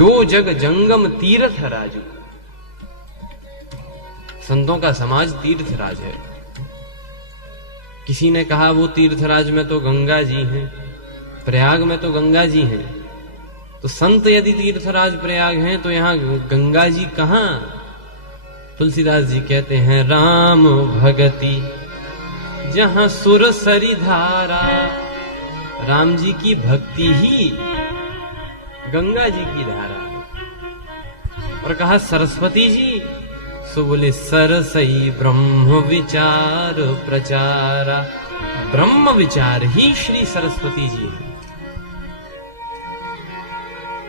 जो जग जंगम तीर्थ राजू। संतों का समाज तीर्थराज है। किसी ने कहा वो तीर्थराज में तो गंगा जी हैं, प्रयाग में तो गंगा जी हैं, तो संत यदि तीर्थराज प्रयाग हैं तो यहां गंगा जी कहां? तुलसीदास जी कहते हैं राम भगति जहां सुर सरी धारा। राम जी की भक्ति ही गंगा जी की धारा है। और कहा सरस्वती जी, सो बोले सरसई ब्रह्म विचार प्रचारा। ब्रह्म विचार ही श्री सरस्वती जी है।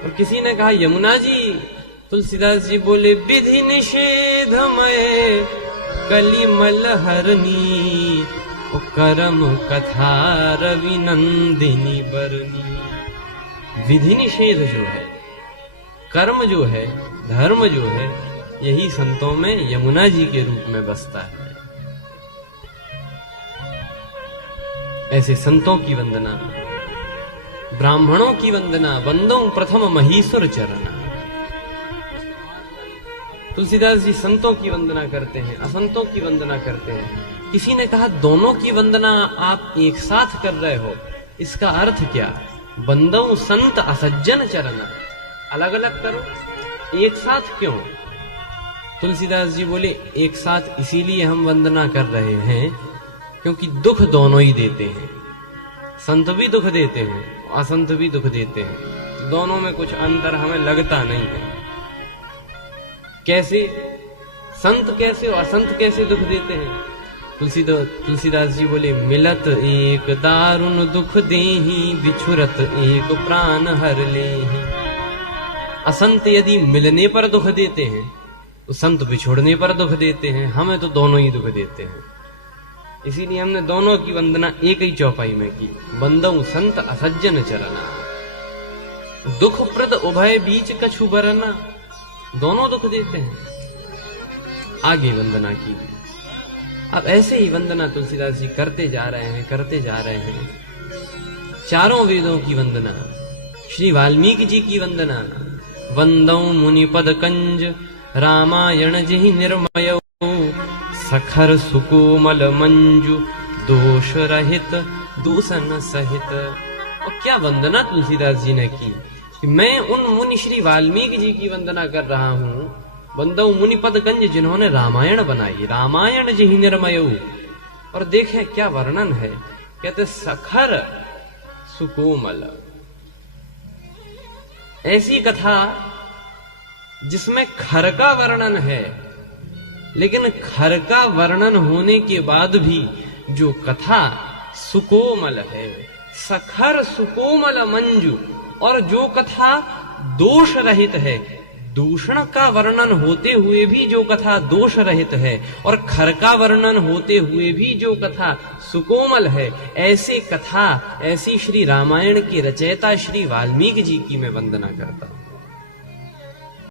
और किसी ने कहा यमुना जी, तुलसीदास जी बोले विधि निषेधमय कलिमल हरनी, ओ करम कथा रवि नंदिनी बरनी। विधि निषेध जो है, कर्म जो है, धर्म जो है, यही संतों में यमुना जी के रूप में बसता है। ऐसे संतों की वंदना, ब्राह्मणों की वंदना, वंदो प्रथम महीसुर चरना। तुलसीदास जी संतों की वंदना करते हैं, असंतों की वंदना करते हैं। किसी ने कहा दोनों की वंदना आप एक साथ कर रहे हो, इसका अर्थ क्या? बंदो संत असज्जन चरना, अलग अलग करो, एक साथ क्यों? तुलसीदास जी बोले एक साथ इसीलिए हम वंदना कर रहे हैं क्योंकि दुख दोनों ही देते हैं। संत भी दुख देते हैं, असंत भी दुख देते हैं, दोनों में कुछ अंतर हमें लगता नहीं है। कैसे संत कैसे और असंत कैसे दुख देते हैं? तुलसीदास जी बोले मिलत एक दारुण दुख देही, बिछुरत एक प्राण हर लेही। असंत यदि मिलने पर दुख देते हैं तो संत बिछोड़ने पर दुख देते हैं, हमें तो दोनों ही दुख देते हैं। इसीलिए हमने दोनों की वंदना एक ही चौपाई में की। बंदऊ संत असज्जन चरना, दुख प्रद उभय बीच कछु बरना। दोनों दुख देते हैं। आगे वंदना की। अब ऐसे ही वंदना तुलसीदास जी करते जा रहे हैं, करते जा रहे हैं। चारों वेदों की वंदना, श्री वाल्मीकि जी की वंदना। वंदौ मुनि पद कंज रामायण जी निर्मय, सखर सुकोमल मंजु दोष रहित दूषण सहित। और क्या वंदना तुलसीदास जी ने की कि मैं उन मुनि श्री वाल्मीकि जी की वंदना कर रहा हूं। वंदौ मुनि पद कंज, जिन्होंने रामायण बनाई, रामायण जी निर्मय। और देखें क्या वर्णन है, कहते सखर सुकोमल। ऐसी कथा जिसमें खर का वर्णन है, लेकिन खर का वर्णन होने के बाद भी जो कथा सुकोमल है, सखर सुकोमल मंजू। और जो कथा दोष रहित है, दूषण का वर्णन होते हुए भी जो कथा दोष रहित है, और खर का वर्णन होते हुए भी जो कथा सुकोमल है, ऐसे कथा, ऐसी श्री रामायण की रचयिता श्री वाल्मीकि जी की मैं वंदना करता हूं।